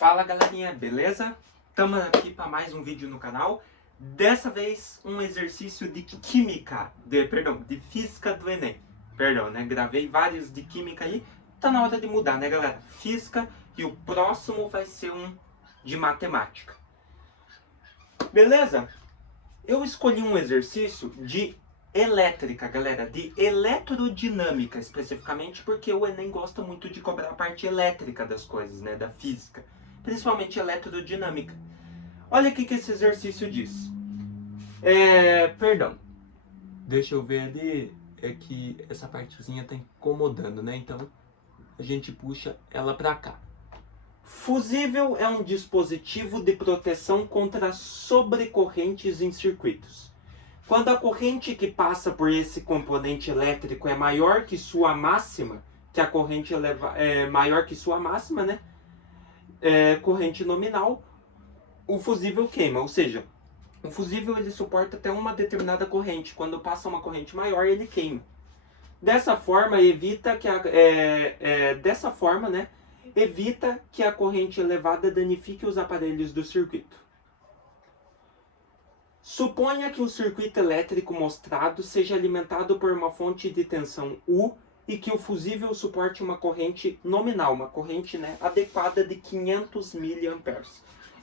Fala galerinha, beleza? Estamos aqui para mais um vídeo no canal. Dessa vez um exercício de química, de física do Enem. Gravei vários de química aí. Tá na hora de mudar, né galera? Física, e o próximo vai ser um de matemática. Beleza? Eu escolhi um exercício de elétrica, galera, de eletrodinâmica especificamente, porque o Enem gosta muito de cobrar a parte elétrica das coisas, né, da física, principalmente eletrodinâmica. Olha o que esse exercício diz. Deixa eu ver ali, é que essa partezinha tá incomodando, né, então a gente puxa ela pra cá. Fusível é um dispositivo de proteção contra sobrecorrentes em circuitos. Quando a corrente que passa por esse componente elétrico é maior que sua máxima, que a corrente é maior que sua máxima, né? Corrente nominal, o fusível queima. Ou seja, o fusível ele suporta até uma determinada corrente. Quando passa uma corrente maior, ele queima. Dessa forma, evita que evita que a corrente elevada danifique os aparelhos do circuito. Suponha que o circuito elétrico mostrado seja alimentado por uma fonte de tensão U e que o fusível suporte uma corrente nominal, uma corrente adequada de 500 mA.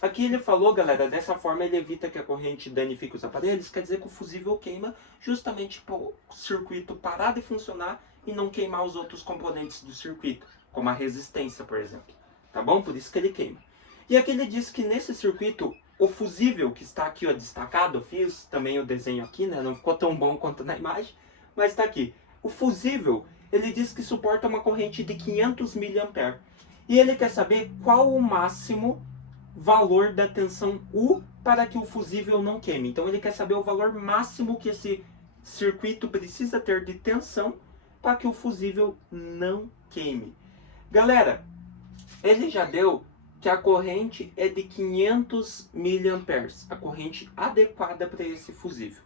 Aqui ele falou, galera, dessa forma ele evita que a corrente danifique os aparelhos, quer dizer que o fusível queima justamente para o circuito parar de funcionar e não queimar os outros componentes do circuito, como a resistência, por exemplo. Tá bom? Por isso que ele queima. E aqui ele diz que nesse circuito, o fusível, que está aqui destacado, eu fiz também o desenho aqui, né? Não ficou tão bom quanto na imagem, mas está aqui. O fusível, ele diz que suporta uma corrente de 500 mA. E ele quer saber qual o máximo valor da tensão U para que o fusível não queime. Então ele quer saber o valor máximo que esse circuito precisa ter de tensão para que o fusível não queime. Galera, ele já deu que a corrente é de 500 mA, a corrente adequada para esse fusível.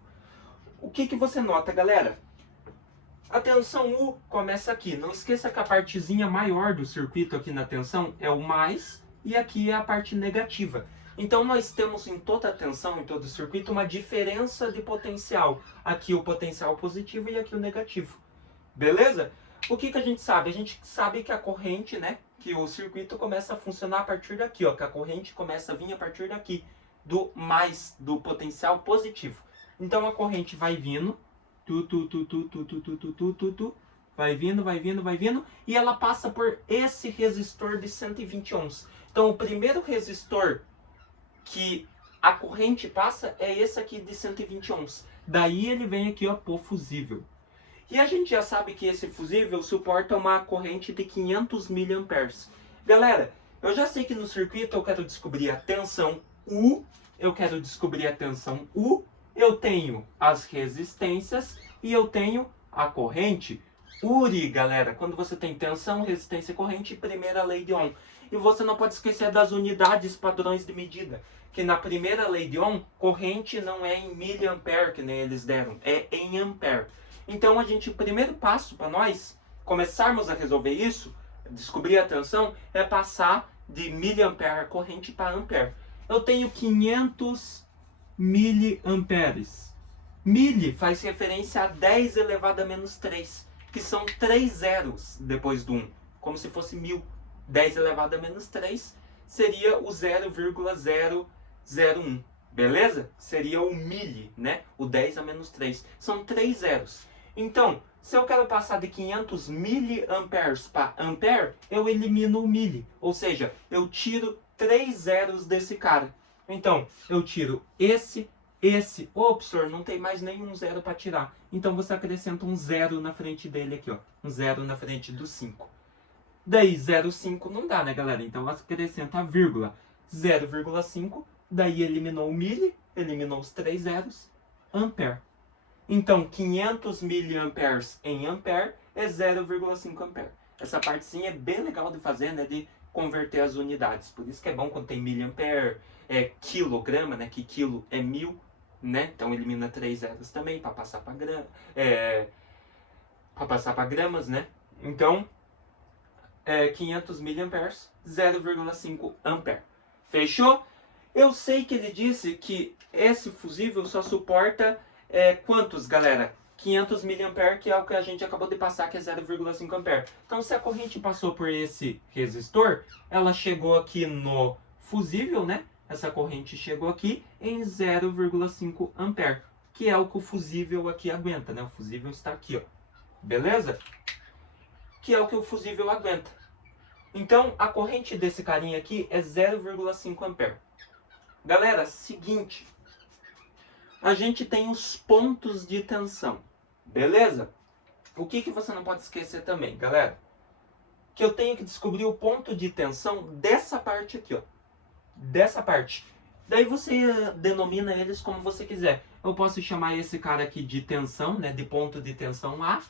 O que você nota, galera? A tensão U começa aqui. Não esqueça que a partezinha maior do circuito aqui na tensão é o mais, e aqui é a parte negativa. Então nós temos em toda a tensão, em todo o circuito, uma diferença de potencial. Aqui o potencial positivo e aqui o negativo. Beleza? O que a gente sabe? A gente sabe que a corrente, que o circuito começa a funcionar a partir daqui, ó, que a corrente começa a vir a partir daqui, do potencial positivo. Então a corrente vai vindo, vai vindo, e ela passa por esse resistor de 120 ohms. Então o primeiro resistor que a corrente passa é esse aqui de 120 ohms. Daí ele vem aqui, ó, pro fusível. E a gente já sabe que esse fusível suporta uma corrente de 500 mA. Galera, eu já sei que no circuito eu quero descobrir a tensão U, eu tenho as resistências e eu tenho a corrente. URI, galera, quando você tem tensão, resistência e corrente, primeira lei de Ohm. E você não pode esquecer das unidades padrões de medida, que na primeira lei de Ohm, corrente não é em miliampere, que nem eles deram, é em ampere. Então, o primeiro passo para nós começarmos a resolver isso, descobrir a tensão, é passar de miliampere a corrente para ampere. Eu tenho 500 miliamperes. Mili faz referência a 10 elevado a menos 3, que são 3 zeros depois do 1, como se fosse 1000. 10 elevado a menos 3 seria o 0,001. Beleza? Seria o mili, né? O 10 a menos 3. São 3 zeros. Então, se eu quero passar de 500 miliamperes para ampere, eu elimino o mili. Ou seja, eu tiro 3 zeros desse cara. Então, eu tiro esse. Ô, professor, não tem mais nenhum zero para tirar. Então, você acrescenta um zero na frente dele aqui, ó. Um zero na frente do 5. Daí, 0,5 não dá, né, galera? Então, você acrescenta a vírgula. 0,5. Daí, eliminou o mili. Eliminou os 3 zeros. Ampere. Então, 500 miliamperes em ampere é 0,5 ampere. Essa partezinha é bem legal de fazer, né? De converter as unidades. Por isso que é bom quando tem miliampere, quilograma, né? Que quilo é 1000, né? Então, elimina 3 zeros também para passar para gramas, né? Então, 500 miliamperes, 0,5 ampere. Fechou? Eu sei que ele disse que esse fusível só suporta quantos, galera? 500 mA, que é o que a gente acabou de passar, que é 0,5 ampere. Então, se a corrente passou por esse resistor, ela chegou aqui no fusível, né? Essa corrente chegou aqui em 0,5 ampere, que é o que o fusível aqui aguenta, né? O fusível está aqui, ó. Beleza? Que é o que o fusível aguenta. Então, a corrente desse carinha aqui é 0,5 ampere. Galera, seguinte. A gente tem os pontos de tensão. Beleza? O que você não pode esquecer também, galera? Que eu tenho que descobrir o ponto de tensão dessa parte aqui, ó. Dessa parte. Daí você denomina eles como você quiser. Eu posso chamar esse cara aqui de tensão, né? De ponto de tensão A.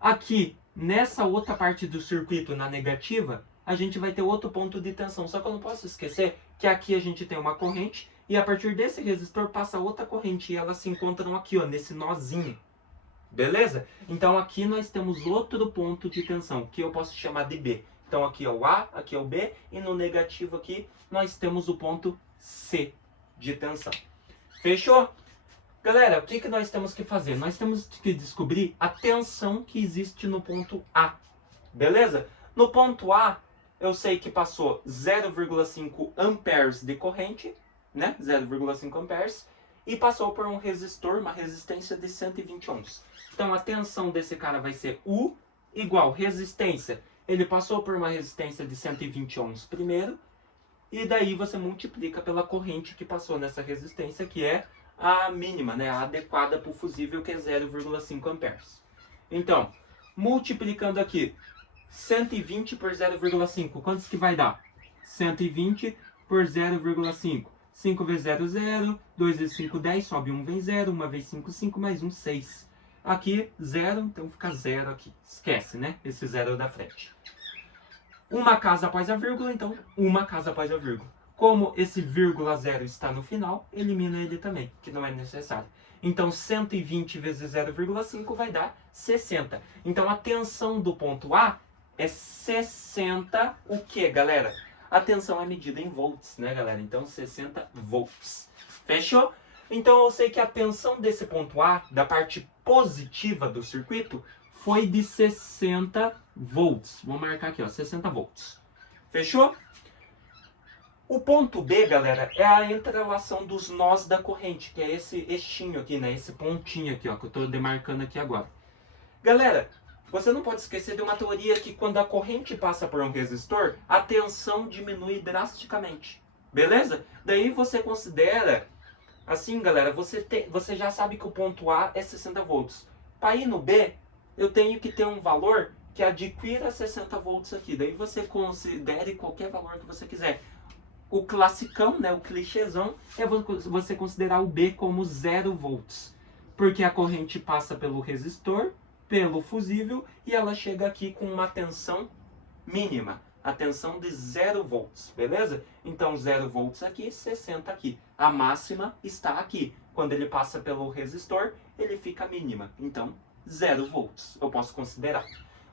Aqui, nessa outra parte do circuito, na negativa, a gente vai ter outro ponto de tensão. Só que eu não posso esquecer que aqui a gente tem uma corrente e a partir desse resistor passa outra corrente e elas se encontram aqui, ó, nesse nozinho. Beleza? Então aqui nós temos outro ponto de tensão, que eu posso chamar de B. Então aqui é o A, aqui é o B, e no negativo aqui nós temos o ponto C de tensão. Fechou? Galera, o que nós temos que fazer? Nós temos que descobrir a tensão que existe no ponto A. Beleza? No ponto A, eu sei que passou 0,5 amperes de corrente, né? 0,5 amperes, e passou por um resistor, uma resistência de 120 ohms. Então a tensão desse cara vai ser U igual resistência. Ele passou por uma resistência de 120 ohms primeiro, e daí você multiplica pela corrente que passou nessa resistência, que é a mínima, né? A adequada para o fusível, que é 0,5 amperes. Então, multiplicando aqui 120 por 0,5, quantos que vai dar? 120 por 0,5. 5 vezes 0, 0. 2 vezes 5, 10. Sobe 1, vem 0. 1 vezes 5, 5. Mais 1, 6. Aqui, 0. Então fica 0 aqui. Esquece, né? Esse 0 da frente. Uma casa após a vírgula, então uma casa após a vírgula. Como esse vírgula 0 está no final, elimina ele também, que não é necessário. Então 120 vezes 0,5 vai dar 60. Então a tensão do ponto A é 60 o que, galera? A tensão é medida em volts, né, galera? Então 60 volts. Fechou? Então eu sei que a tensão desse ponto A, da parte positiva do circuito, foi de 60 volts. Vou marcar aqui, ó, 60 volts. Fechou? O ponto B, galera, é a entrelação dos nós da corrente, que é esse eixinho aqui, né? Esse pontinho aqui, ó, que eu estou demarcando aqui agora. Galera, você não pode esquecer de uma teoria que quando a corrente passa por um resistor, a tensão diminui drasticamente. Beleza? Daí você considera, assim, galera, você já sabe que o ponto A é 60 volts. Para ir no B, eu tenho que ter um valor que adquira 60 volts aqui. Daí você considere qualquer valor que você quiser. O classicão, né, o clichêzão, é você considerar o B como 0 volts. Porque a corrente passa pelo resistor, pelo fusível, e ela chega aqui com uma tensão mínima. A tensão de 0 volts, beleza? Então 0 volts aqui, 60 aqui. A máxima está aqui. Quando ele passa pelo resistor, ele fica mínima. Então 0 volts, eu posso considerar.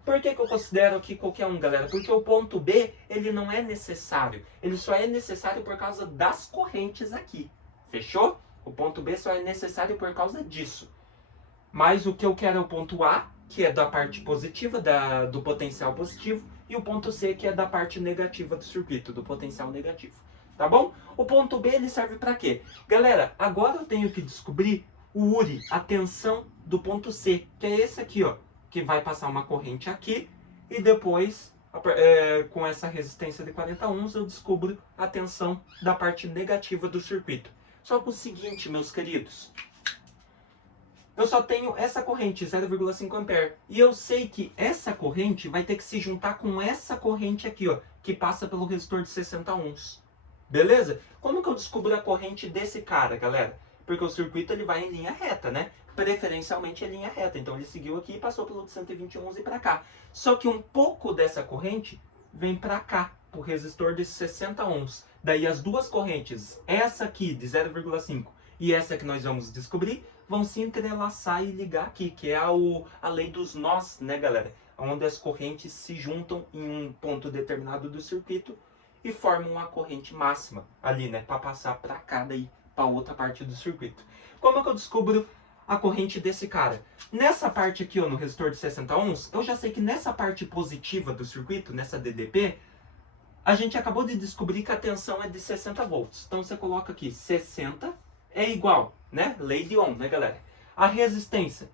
Por que eu considero aqui qualquer um, galera? Porque o ponto B, ele não é necessário. Ele só é necessário por causa das correntes aqui. Fechou? O ponto B só é necessário por causa disso. Mas o que eu quero é o ponto A, que é da parte positiva, do potencial positivo, e o ponto C, que é da parte negativa do circuito, do potencial negativo. Tá bom? O ponto B, ele serve para quê? Galera, agora eu tenho que descobrir o URI, a tensão do ponto C, que é esse aqui, ó, que vai passar uma corrente aqui, e depois, com essa resistência de 40 ohms, eu descubro a tensão da parte negativa do circuito. Só que o seguinte, meus queridos, eu só tenho essa corrente, 0,5 ampere, e eu sei que essa corrente vai ter que se juntar com essa corrente aqui, ó, que passa pelo resistor de 60 ohms. Beleza? Como que eu descubro a corrente desse cara, galera? Porque o circuito ele vai em linha reta, né? Preferencialmente em linha reta. Então ele seguiu aqui e passou pelo de 120 ohms e para cá. Só que um pouco dessa corrente vem para cá, pro resistor de 60 ohms. Daí as duas correntes, essa aqui de 0,5 e essa que nós vamos descobrir, vão se entrelaçar e ligar aqui, que é a lei dos nós, né, galera? onde as correntes se juntam em um ponto determinado do circuito e formam uma corrente máxima ali, né, para passar para cá daí, para outra parte do circuito. Como é que eu descubro a corrente desse cara? Nessa parte aqui, ó, no resistor de 60 ohms, eu já sei que nessa parte positiva do circuito, nessa DDP, a gente acabou de descobrir que a tensão é de 60 volts. Então você coloca aqui 60 é igual, né? Lei de Ohm, né, galera? A resistência,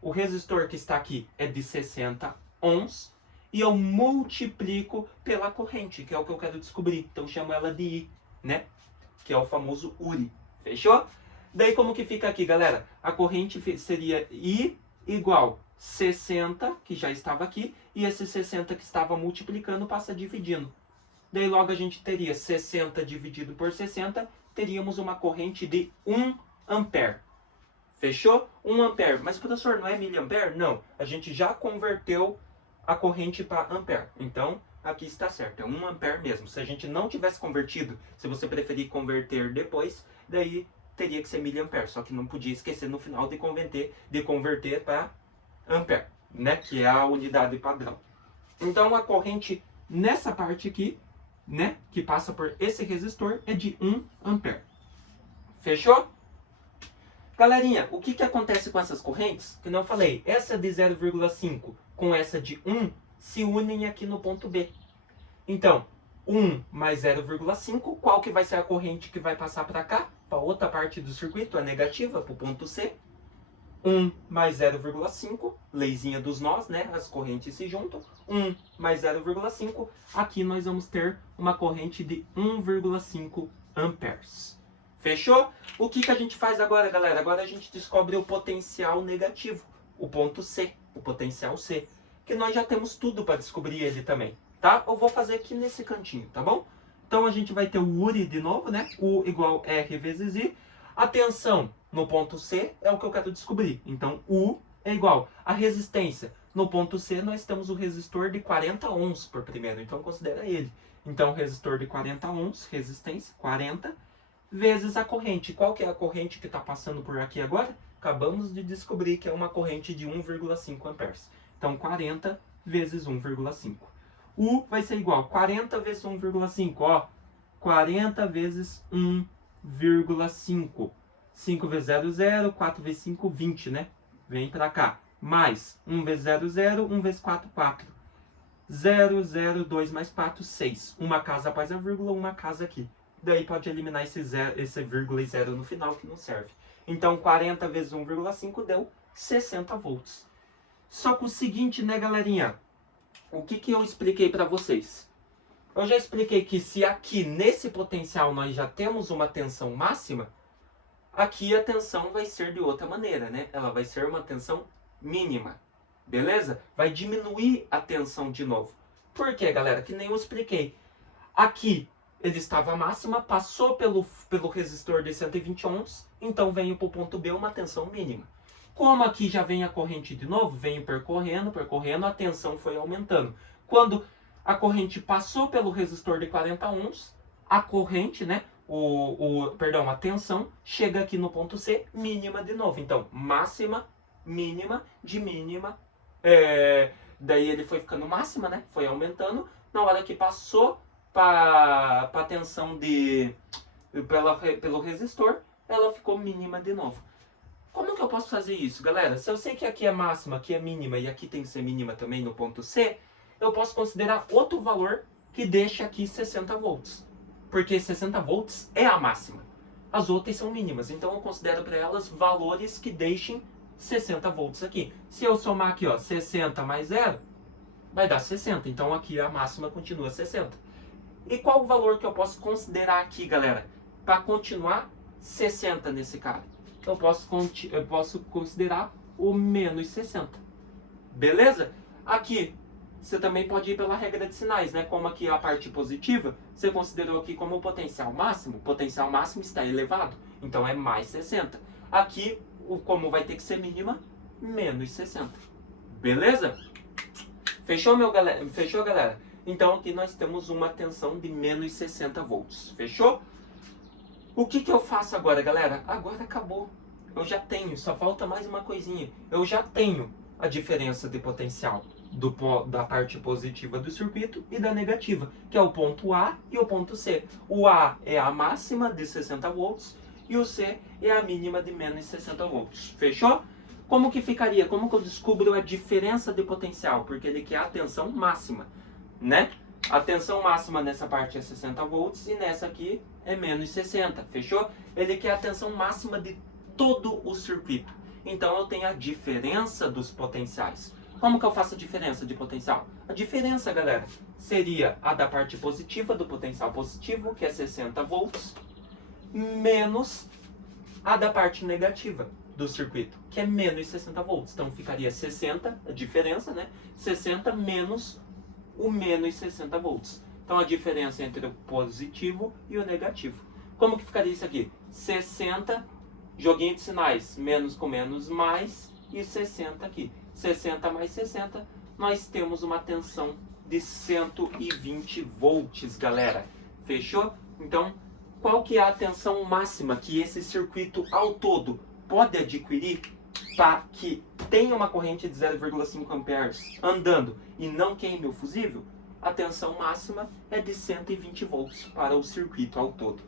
o resistor que está aqui é de 60 ohms e eu multiplico pela corrente, que é o que eu quero descobrir. Então chamo ela de I, né? Que é o famoso URI. Fechou? Daí como que fica aqui, galera? A corrente seria I igual 60, que já estava aqui, e esse 60 que estava multiplicando passa dividindo. Daí logo a gente teria 60 dividido por 60, teríamos uma corrente de 1 ampere. Fechou? 1 ampere. Mas professor, não é miliampere? Não. A gente já converteu a corrente para ampere. Então, aqui está certo. É 1 ampere mesmo. Se a gente não tivesse convertido, se você preferir converter depois, daí teria que ser miliampere. Só que não podia esquecer no final de converter para ampere, né? Que é a unidade padrão. Então, a corrente nessa parte aqui, né, que passa por esse resistor, é de 1 ampere. Fechou? Galerinha, o que acontece com essas correntes? Que não eu falei, essa de 0,5 com essa de 1 se unem aqui no ponto B. Então, 1 mais 0,5, qual que vai ser a corrente que vai passar para cá? Para outra parte do circuito, a negativa, para o ponto C. 1 mais 0,5, leizinha dos nós, né? As correntes se juntam. 1 mais 0,5, aqui nós vamos ter uma corrente de 1,5 amperes. Fechou? O que a gente faz agora, galera? Agora a gente descobre o potencial negativo, o ponto C, o potencial C, que nós já temos tudo para descobrir ele também, tá? Eu vou fazer aqui nesse cantinho, tá bom? Então a gente vai ter o URI de novo, né? U igual R vezes I. A tensão no ponto C é o que eu quero descobrir. Então, U é igual a resistência. No ponto C, nós temos o resistor de 40 ohms por primeiro. Então, considera ele. Então, resistor de 40 ohms, resistência, 40, vezes a corrente. Qual que é a corrente que está passando por aqui agora? Acabamos de descobrir que é uma corrente de 1,5 amperes. Então, 40 vezes 1,5. U vai ser igual a 40 vezes 1,5. Ó, 40 vezes 1,5. 5 vezes 0, 0. 4 vezes 5, 20, né? Vem pra cá. Mais 1 vezes 0, 0. 1 vezes 4, 4. 0, 0, 2 mais 4, 6. Uma casa após a vírgula, uma casa aqui. Daí pode eliminar esse vírgula e 0 no final, que não serve. Então, 40 vezes 1,5 deu 60 volts. Só que o seguinte, né, galerinha? O que eu expliquei para vocês? Eu já expliquei que se aqui nesse potencial nós já temos uma tensão máxima, aqui a tensão vai ser de outra maneira, né? Ela vai ser uma tensão mínima, beleza? Vai diminuir a tensão de novo. Por quê, galera? Que nem eu expliquei. Aqui ele estava máxima, passou pelo resistor de 120 ohms, então veio para o ponto B uma tensão mínima. Como aqui já vem a corrente de novo, veio percorrendo, a tensão foi aumentando. Quando a corrente passou pelo resistor de 40 ohms, a corrente, né, a tensão chega aqui no ponto C, mínima de novo. Então, máxima, mínima, de mínima, daí ele foi ficando máxima, né, foi aumentando. Na hora que passou para a tensão pelo resistor, ela ficou mínima de novo. Como que eu posso fazer isso, galera? Se eu sei que aqui é máxima, aqui é mínima e aqui tem que ser mínima também no ponto C, eu posso considerar outro valor que deixa aqui 60 volts. Porque 60 volts é a máxima. As outras são mínimas, então eu considero para elas valores que deixem 60 volts aqui. Se eu somar aqui, ó, 60 mais 0, vai dar 60. Então aqui a máxima continua 60. E qual o valor que eu posso considerar aqui, galera, para continuar 60 nesse cara? Eu posso considerar o menos 60. Beleza? Aqui, você também pode ir pela regra de sinais, né? Como aqui é a parte positiva, você considerou aqui como o potencial máximo. O potencial máximo está elevado, então é mais 60. Aqui, como vai ter que ser mínima, menos 60. Beleza? Fechou, Fechou, galera? Então aqui nós temos uma tensão de menos 60 volts. Fechou? O que eu faço agora, galera? Agora acabou. Eu já tenho, só falta mais uma coisinha. Eu já tenho a diferença de potencial. da parte positiva do circuito e da negativa, que é o ponto A e o ponto C. O A é a máxima de 60 volts e o C é a mínima de menos 60 volts. Fechou? Como que ficaria? Como que eu descubro a diferença de potencial? Porque ele quer a tensão máxima, né? A tensão máxima nessa parte é 60 volts e nessa aqui é menos 60, fechou? Ele quer a tensão máxima de todo o circuito. Então eu tenho a diferença dos potenciais. Como que eu faço a diferença de potencial? A diferença, galera, seria a da parte positiva do potencial positivo, que é 60 volts, menos a da parte negativa do circuito, que é menos 60 volts. Então ficaria 60, a diferença, né? 60 menos o menos 60 volts. Então a diferença entre o positivo e o negativo. Como que ficaria isso aqui? 60, joguinho de sinais, menos com menos, mais, e 60 aqui. 60 mais 60, nós temos uma tensão de 120 volts, galera. Fechou? Então, qual que é a tensão máxima que esse circuito ao todo pode adquirir para que tenha uma corrente de 0,5 amperes andando e não queime o fusível? A tensão máxima é de 120 volts para o circuito ao todo.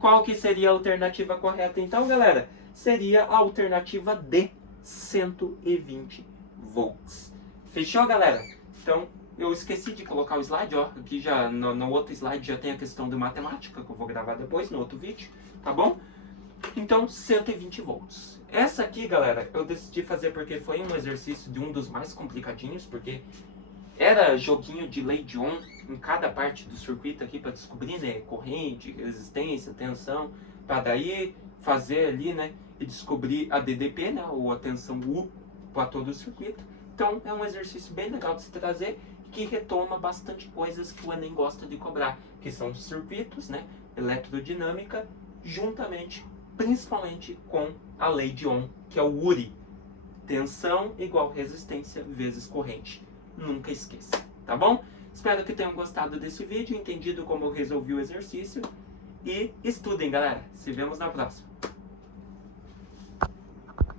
Qual que seria a alternativa correta então, galera? Seria a alternativa D, 120 volts. Fechou, galera? Então, eu esqueci de colocar o slide, ó. Aqui já no outro slide já tem a questão de matemática, que eu vou gravar depois no outro vídeo, tá bom? Então, 120 volts. Essa aqui, galera, eu decidi fazer porque foi um exercício de um dos mais complicadinhos, porque era joguinho de lei de Ohm em cada parte do circuito aqui para descobrir, né, corrente, resistência, tensão, para daí fazer ali, né, e descobrir a DDP, né, ou a tensão U para todo o circuito. Então, é um exercício bem legal de se trazer, que retoma bastante coisas que o Enem gosta de cobrar, que são os circuitos, né, eletrodinâmica, juntamente, principalmente com a lei de Ohm, que é o URI, tensão igual resistência vezes corrente. Nunca esqueça, tá bom? Espero que tenham gostado desse vídeo, entendido como eu resolvi o exercício, e estudem, galera. Se vemos na próxima.